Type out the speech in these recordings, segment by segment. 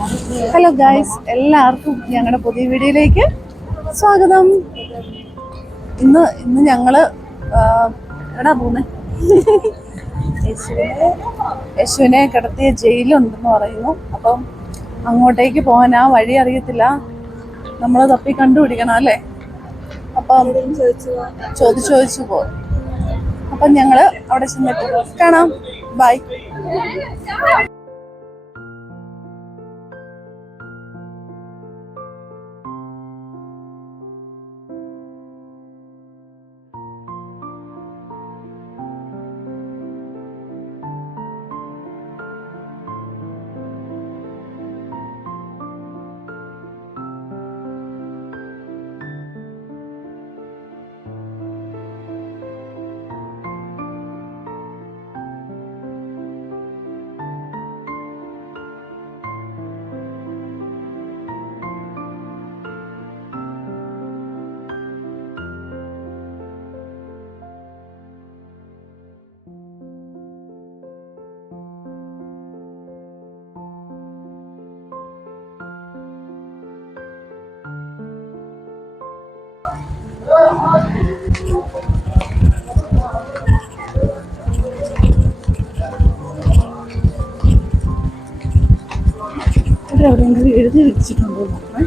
Hello guys, എല്ലാവർക്കും ഞങ്ങളുടെ പുതിയ വീഡിയോയിലേക്ക് സ്വാഗതം. ഇന്ന് ഇന്ന് ഞങ്ങള് എടാ പോകുന്നേ യേശുവിനെ കിടത്തിയ ജയിലുണ്ടെന്ന് പറയുന്നു. അപ്പം അങ്ങോട്ടേക്ക് പോകാൻ ആ വഴി അറിയത്തില്ല, നമ്മൾ തപ്പി കണ്ടുപിടിക്കണം അല്ലേ. അപ്പം ചോദിച്ചു പോകും. അപ്പം ഞങ്ങള് അവിടെ ചെന്നിട്ട് കാണാം. ബൈ. എവിടെയെങ്കിലും എഴുതി വെച്ചിട്ടുണ്ടോ നോക്കണേ.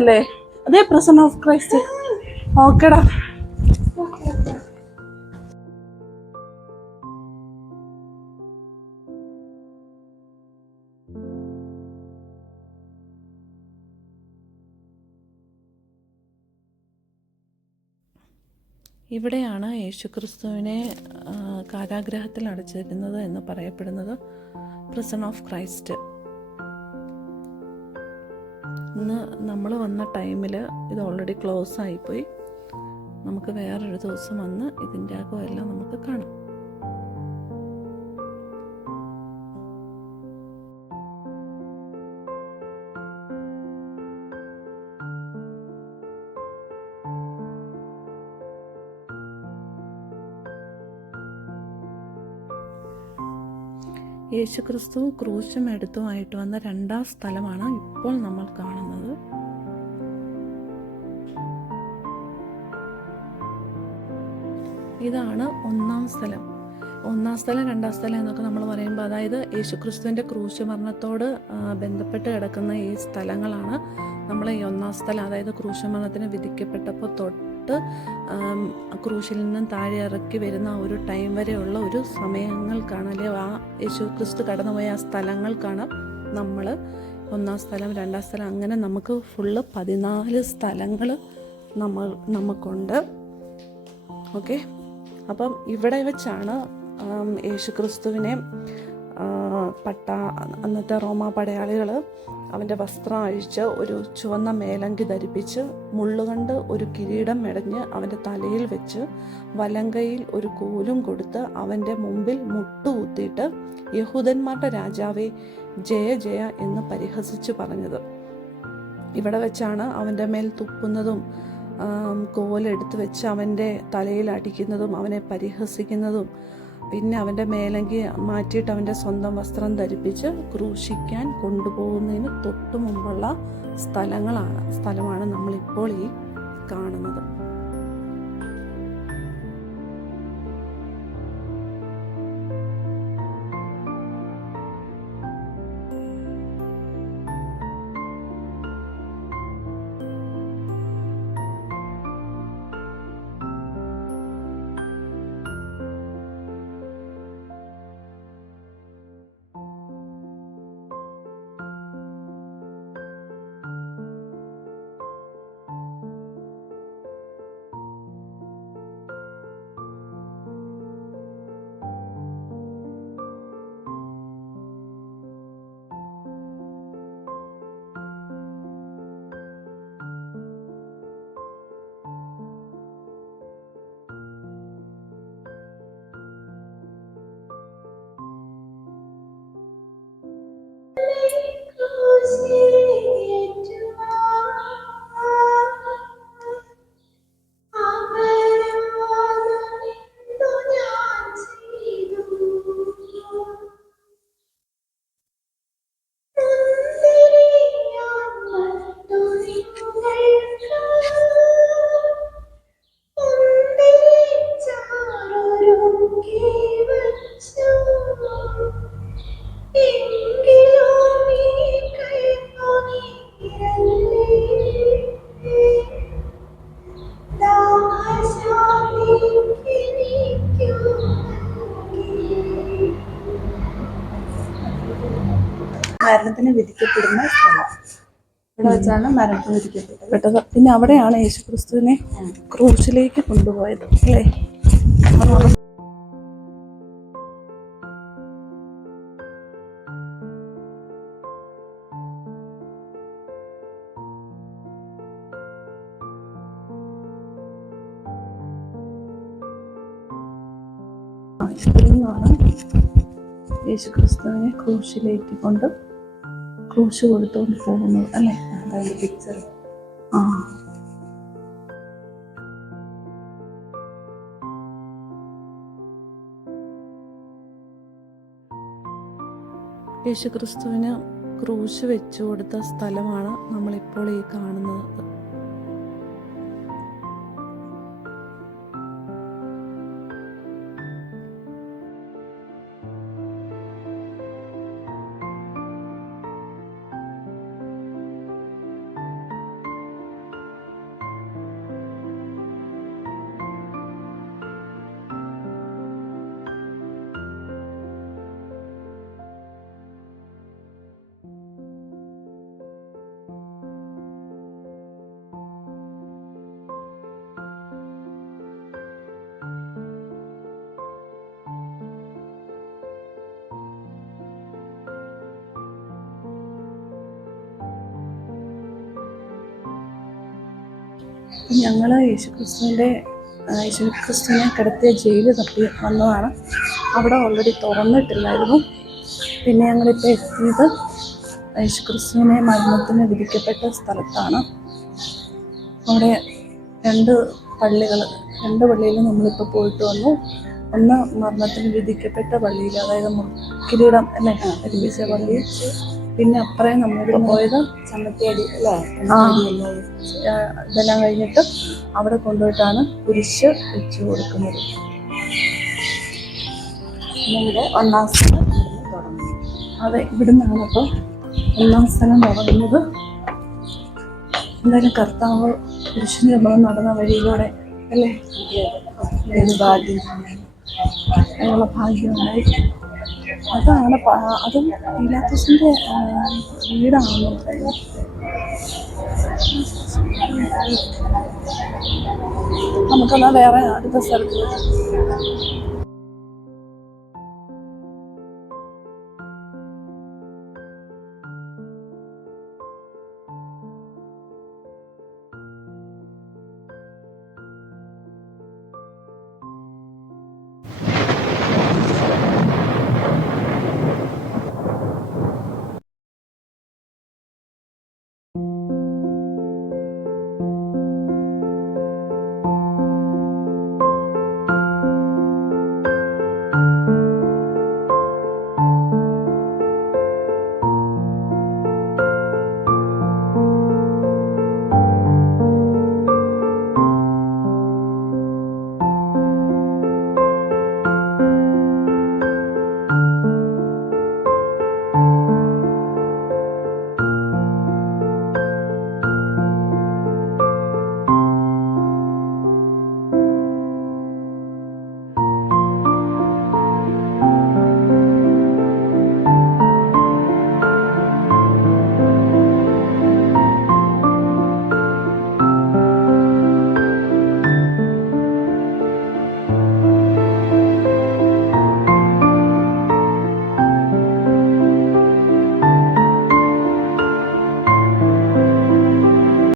ല്ലേ അതേ പ്രസൻ ഓഫ് ക്രൈസ്റ്റ്. ഓക്കെടാ. ഇവിടെയാണ് യേശുക്രിസ്തുവിനെ കാരാഗ്രഹത്തിൽ അടച്ചിരുന്നത് എന്ന് പറയപ്പെടുന്നത് പ്രിസൺ ഓഫ് ക്രൈസ്റ്റ്. ഇന്ന് നമ്മൾ വന്ന ടൈമിൽ ഇത് ഓൾറെഡി ക്ലോസ് ആയിപ്പോയി. നമുക്ക് വേറൊരു ദിവസം വന്ന് ഇതിൻ്റെ അകമെല്ലാം നമുക്ക് കാണാം. യേശുക്രിസ്തു ക്രൂശും എടുത്തുമായിട്ട് വന്ന രണ്ടാം സ്ഥലമാണ് ഇപ്പോൾ നമ്മൾ കാണുന്നത്. ഇതാണ് ഒന്നാം സ്ഥലം. രണ്ടാം സ്ഥലം എന്നൊക്കെ നമ്മൾ പറയുമ്പോൾ, അതായത് യേശുക്രിസ്തുവിൻ്റെ ക്രൂശ് മരണത്തോട് ബന്ധപ്പെട്ട് കിടക്കുന്ന ഈ സ്ഥലങ്ങളാണ് നമ്മൾ ഈ ഒന്നാം സ്ഥലം. അതായത് ക്രൂശമരണത്തിന് വിധിക്കപ്പെട്ടപ്പോൾ തൊട്ട് ക്രൂശിൽ നിന്നും താഴെ ഇറക്കി വരുന്ന ഒരു ടൈം വരെയുള്ള ഒരു സമയങ്ങൾക്കാണ്, അല്ലെങ്കിൽ ആ യേശുക്രിസ്തു കടന്നുപോയ ആ സ്ഥലങ്ങൾക്കാണ് നമ്മൾ ഒന്നാം സ്ഥലം, രണ്ടാം സ്ഥലം, അങ്ങനെ നമുക്ക് ഫുള്ള് 14 സ്ഥലങ്ങൾ നമുക്കുണ്ട്. ഓക്കെ. അപ്പം ഇവിടെ വെച്ചാണ് യേശുക്രിസ്തുവിനെ അന്നത്തെ റോമാ പടയാളികൾ അവൻ്റെ വസ്ത്രം അഴിച്ച് ഒരു ചുവന്ന മേലങ്കി ധരിപ്പിച്ച് മുള്ളുകൊണ്ട് ഒരു കിരീടം മെടഞ്ഞ് അവൻ്റെ തലയിൽ വെച്ച് വലങ്കയിൽ ഒരു കോലും കൊടുത്ത് അവൻ്റെ മുമ്പിൽ മുട്ടുകുത്തിയിട്ട് യഹൂദന്മാരുടെ രാജാവേ ജയ ജയ എന്ന് പരിഹസിച്ച് പറഞ്ഞത്. ഇവിടെ വെച്ചാണ് അവൻ്റെ മേൽ തുപ്പുന്നതും കോലെടുത്ത് വെച്ച് അവൻ്റെ തലയിൽ അടിക്കുന്നതും അവനെ പരിഹസിക്കുന്നതും പിന്നെ അവൻ്റെ മേലങ്കി മാറ്റിയിട്ട് അവൻ്റെ സ്വന്തം വസ്ത്രം ധരിപ്പിച്ച് ക്രൂശിക്കാൻ കൊണ്ടുപോകുന്നതിന് തൊട്ടു മുമ്പുള്ള സ്ഥലമാണ് നമ്മളിപ്പോൾ ഈ കാണുന്നത്. മരണത്തിന് വിധിക്കപ്പെടുന്ന സ്ഥലം. ഇവിടെ വെച്ചാണ് മരണത്തിന് വിധിക്കപ്പെട്ടത്. പിന്നെ അവിടെയാണ് യേശുക്രിസ്തുവിനെ ക്രൂശിലേക്ക് കൊണ്ടുപോയത് അല്ലേ? ഇവിടെ നിന്നാണ് യേശുക്രിസ്തുവിനെ ക്രൂശിലേക്ക് കൊണ്ട് ക്രൂശ് കൊടുത്തുകൊണ്ട് പോകുന്നത് അല്ലേ? അതായത് പിക്ചർ. യേശുക്രിസ്തുവിന് ക്രൂശ് വെച്ചു കൊടുത്ത സ്ഥലമാണ് നമ്മളിപ്പോൾ ഈ കാണുന്നത്. ഞങ്ങൾ യേശുക്രിസ്തുവിനെ കിടത്തിയ ജയില് തപ്പി വന്നതാണ്. അവിടെ ഓൾറെഡി തുറന്നിട്ടില്ലായിരുന്നു. പിന്നെ ഞങ്ങളിപ്പോൾ എത്തിയത് യേശുക്രിസ്തുവിനെ മരണത്തിന് വിധിക്കപ്പെട്ട സ്ഥലത്താണ്. അവിടെ രണ്ട് പള്ളിയിൽ നമ്മളിപ്പോൾ പോയിട്ട് വന്നു. ഒന്ന് മരണത്തിന് വിധിക്കപ്പെട്ട പള്ളിയിൽ, അതായത് കിരീടം അല്ലേ ലഭിച്ച പള്ളിയിൽ. പിന്നെ അപ്പുറേ നമ്മളിപ്പോൾ പോയത് ചമ്മത്തിയടി അല്ലേ? ഇതെല്ലാം കഴിഞ്ഞിട്ട് അവിടെ കൊണ്ടുപോയിട്ടാണ് കുരിശ് വെച്ച് കൊടുക്കുന്നത്. ഇവിടെ ഒന്നാം സ്ഥലം തുടങ്ങുന്നു. അതെ, ഇവിടുന്നാണ് അപ്പോൾ ഒന്നാം സ്ഥലം തുടങ്ങുന്നത്. എന്തായാലും കർത്താവ് കുരിശിന് നമ്മൾ നടന്ന വഴിയിലൂടെ അല്ലേ? ഭാഗ്യം അതിനുള്ള ഭാഗ്യമുണ്ടായി. അതും പീലാത്തോസിൻ്റെ വീടാണെന്ന് പറയുന്നത്. നമുക്കെന്നാൽ വേറെ അടുത്ത സ്ഥലത്ത്